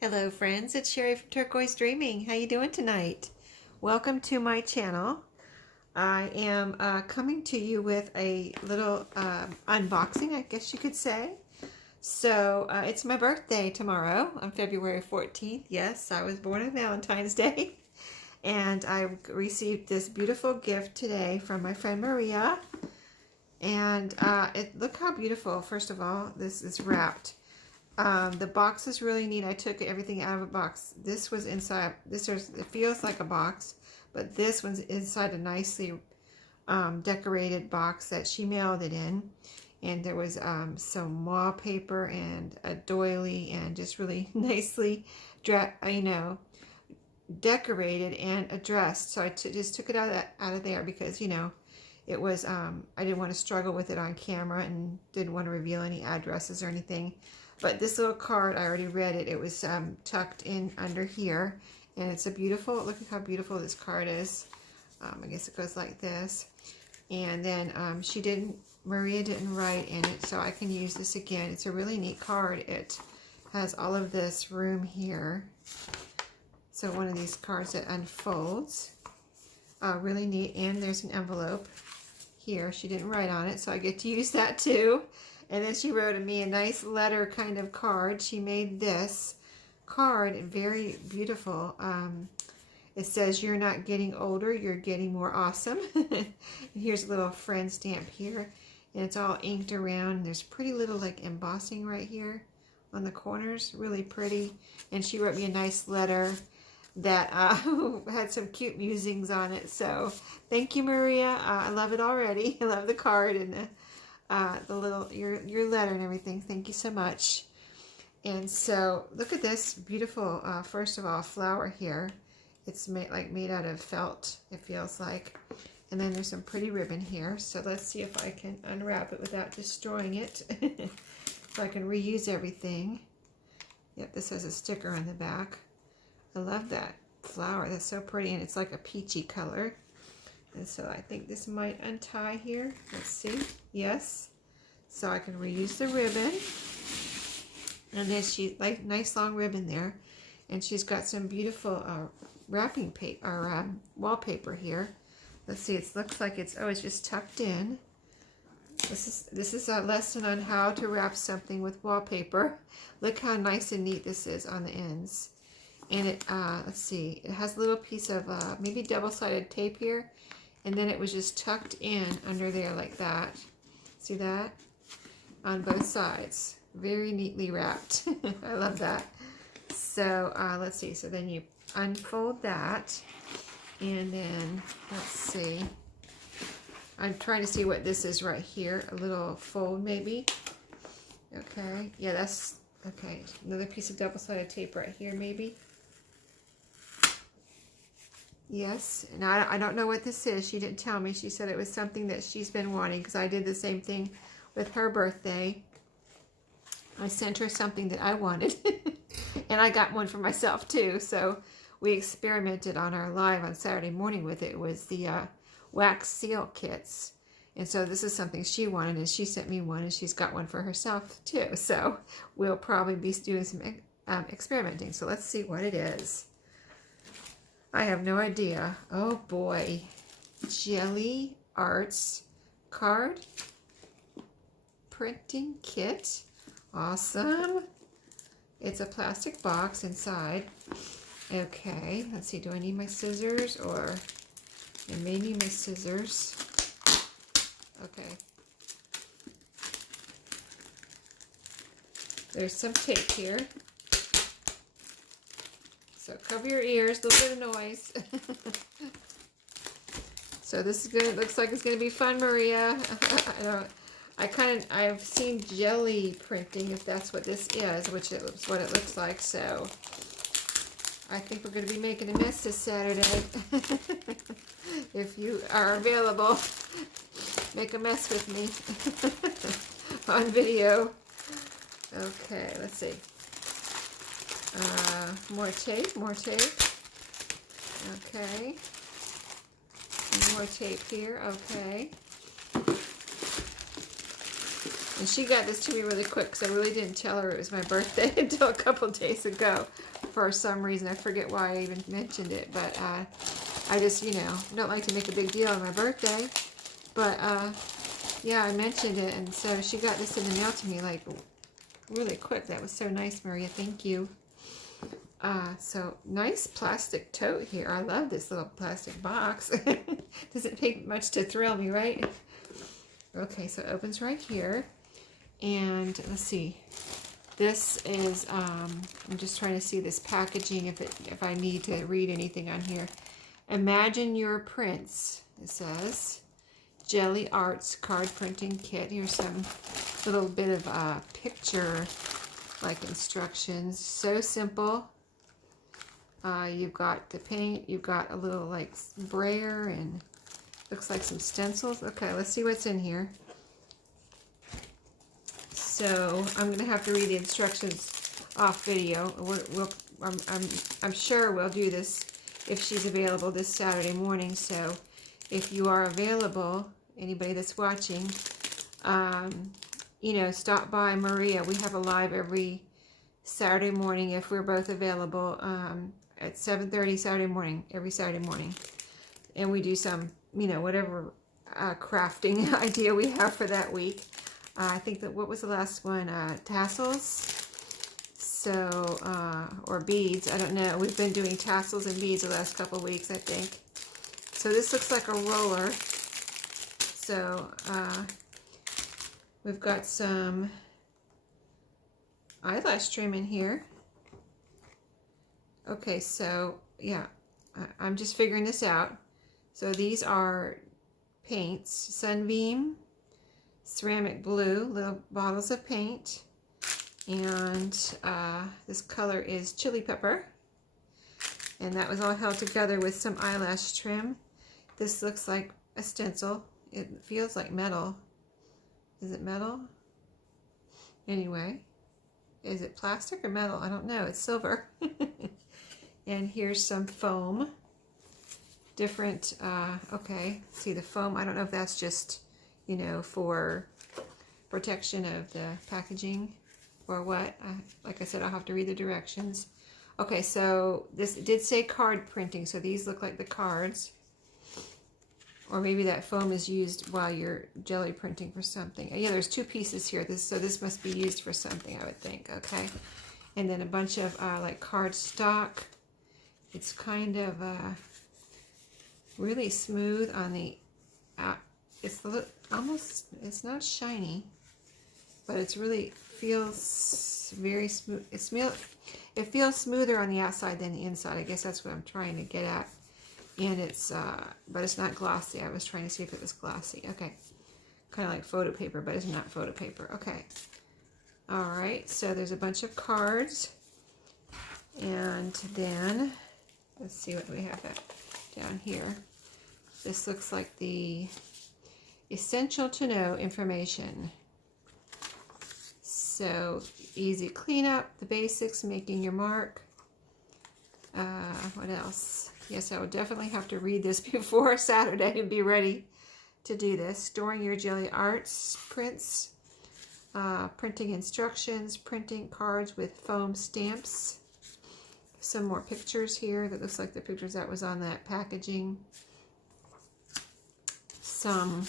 Hello friends, it's Sherry from Turquoise Dreaming. How you doing tonight? Welcome to my channel. I am coming to you with a little unboxing, I guess you could say. So it's my birthday tomorrow on February 14th. Yes, I was born on Valentine's Day. And I received this beautiful gift today from my friend Maria. And look how beautiful, first of all, this is wrapped. The box is really neat. I took everything out of a box. This was inside. It feels like a box, but this one's inside a nicely decorated box that she mailed it in. And there was some wallpaper and a doily and just really nicely, decorated and addressed. So I just took it out of there because it was I didn't want to struggle with it on camera and didn't want to reveal any addresses or anything. But this little card, I already read it. It was tucked in under here. And it's a beautiful, look at how beautiful this card is. I guess it goes like this. And then Maria didn't write in it, so I can use this again. It's a really neat card. It has all of this room here. So one of these cards that unfolds. Really neat. And there's an envelope here. She didn't write on it, so I get to use that too. And then she wrote me a nice letter kind of card. She made this card very beautiful. It says, "You're not getting older, you're getting more awesome." And here's a little friend stamp here. And it's all inked around. There's pretty little like embossing right here on the corners. Really pretty. And she wrote me a nice letter that had some cute musings on it. So thank you, Maria. I love it already. I love the card and the little your letter and everything. Thank you so much. And so look at this beautiful first of all flower here. It's made out of felt, it feels like. And then there's some pretty ribbon here. So let's see if I can unwrap it without destroying it. So I can reuse everything. Yep, this has a sticker on the back. I love that flower. That's so pretty, and it's like a peachy color. And so I think this might untie here. Let's see. Yes. So I can reuse the ribbon. And then nice long ribbon there. And she's got some beautiful wrapping paper or wallpaper here. Let's see. It looks like it's just tucked in. This is a lesson on how to wrap something with wallpaper. Look how nice and neat this is on the ends. And it let's see. It has a little piece of maybe double-sided tape here. And then it was just tucked in under there like that. See that? On both sides. Very neatly wrapped. I love that. So let's see. So then you unfold that. And then, let's see. I'm trying to see what this is right here. A little fold maybe. Okay. Yeah, that's, okay. Another piece of double-sided tape right here maybe. Yes, and I don't know what this is. She didn't tell me. She said it was something that she's been wanting because I did the same thing with her birthday. I sent her something that I wanted, and I got one for myself too. So we experimented on our live on Saturday morning with it. It was the wax seal kits. And so this is something she wanted, and she sent me one, and she's got one for herself too. So we'll probably be doing some experimenting. So let's see what it is. I have no idea. Oh boy. Jelly Arts card printing kit. Awesome. It's a plastic box inside. Okay, let's see. Do I need my scissors or I may need my scissors. Okay. There's some tape here. So cover your ears, a little bit of noise. So this is good. Looks like it's going to be fun, Maria. I've seen jelly printing, if that's what this is, which is what it looks like. So I think we're going to be making a mess this Saturday. If you are available, make a mess with me on video. Okay, let's see. More tape. Okay. More tape here. Okay. And she got this to me really quick because I really didn't tell her it was my birthday until a couple days ago. For some reason, I forget why I even mentioned it, but I just, you know, don't like to make a big deal on my birthday. But yeah, I mentioned it, and so she got this in the mail to me like really quick. That was so nice, Maria. Thank you. So nice plastic tote here. I love this little plastic box. Doesn't take much to thrill me, right? Okay, so it opens right here. And let's see. This is, I'm just trying to see this packaging if I need to read anything on here. Imagine Your Prince, it says. Jelly Arts card printing kit. Here's some little bit of picture like instructions. So simple. You've got the paint, you've got a little like brayer, and looks like some stencils. Okay, let's see what's in here. So I'm going to have to read the instructions off video. I'm sure we'll do this if she's available this Saturday morning. So if you are available, anybody that's watching, you know, stop by Maria. We have a live every Saturday morning if we're both available at 7:30 Saturday morning, every Saturday morning. And we do some, you know, whatever crafting idea we have for that week. I think that, what was the last one? Tassels. So, or beads. I don't know. We've been doing tassels and beads the last couple of weeks, I think. So this looks like a roller. So, we've got some eyelash trim in here. Okay, so, yeah. I'm just figuring this out. So these are paints. Sunbeam, ceramic blue, little bottles of paint, and this color is chili pepper, and that was all held together with some eyelash trim. This looks like a stencil. It feels like metal. Is it metal? Anyway, is it plastic or metal? I don't know. It's silver. And here's some foam. Different, okay, see the foam. I don't know if that's just, you know, for protection of the packaging or what. Like I said, I'll have to read the directions. Okay, so this did say card printing, so these look like the cards. Or maybe that foam is used while you're jelly printing for something. Yeah, there's two pieces here. So this must be used for something, I would think. Okay, and then a bunch of like card stock. It's kind of really smooth on the it's almost, it's not shiny, but it's really feels very smooth. It feels smoother on the outside than the inside. I guess that's what I'm trying to get at. And it's but it's not glossy. I was trying to see if it was glossy. Okay, kind of like photo paper, but it's not photo paper. Okay, all right, so there's a bunch of cards, and then let's see what we have down here. This looks like the essential to know information. So easy cleanup, the basics, making your mark. What else? Yes, I would definitely have to read this before Saturday and be ready to do this. Storing your jelly arts prints, printing instructions, printing cards with foam stamps. Some more pictures here. That looks like the pictures that was on that packaging. Some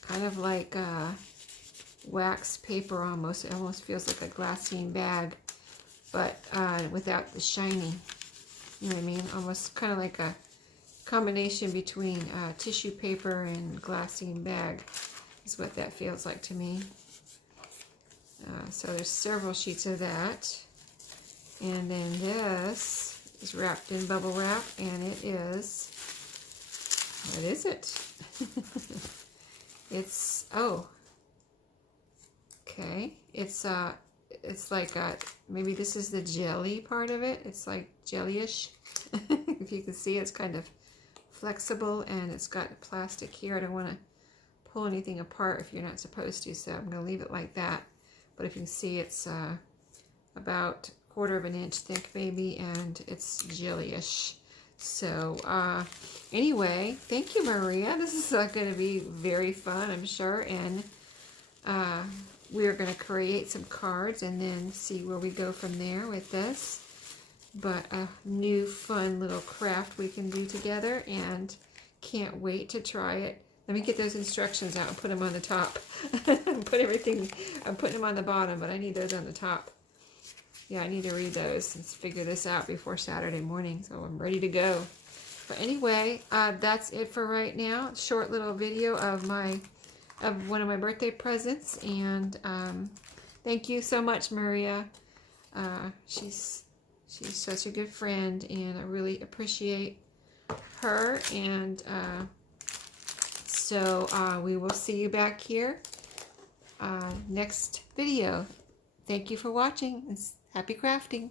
kind of like wax paper almost. It almost feels like a glassine bag, but without the shiny. You know what I mean? Almost kind of like a combination between tissue paper and glassine bag is what that feels like to me. So there's several sheets of that. And then this is wrapped in bubble wrap, and it is, what is it? It's, oh, okay. It's like maybe this is the jelly part of it. It's like jelly-ish. If you can see, it's kind of flexible, and it's got plastic here. I don't want to pull anything apart if you're not supposed to, so I'm going to leave it like that. But if you can see, it's about 1/4 of an inch thick maybe, and it's jelly-ish. So anyway, thank you, Maria. This is going to be very fun, I'm sure, and we're going to create some cards and then see where we go from there with this. But a new fun little craft we can do together, and can't wait to try it. Let me get those instructions out and put them on the top. I'm putting them on the bottom, but I need those on the top. Yeah, I need to read those and figure this out before Saturday morning, so I'm ready to go. But anyway, that's it for right now. Short little video of one of my birthday presents, and thank you so much, Maria. She's such a good friend, and I really appreciate her. And so we will see you back here next video. Thank you for watching. Happy crafting.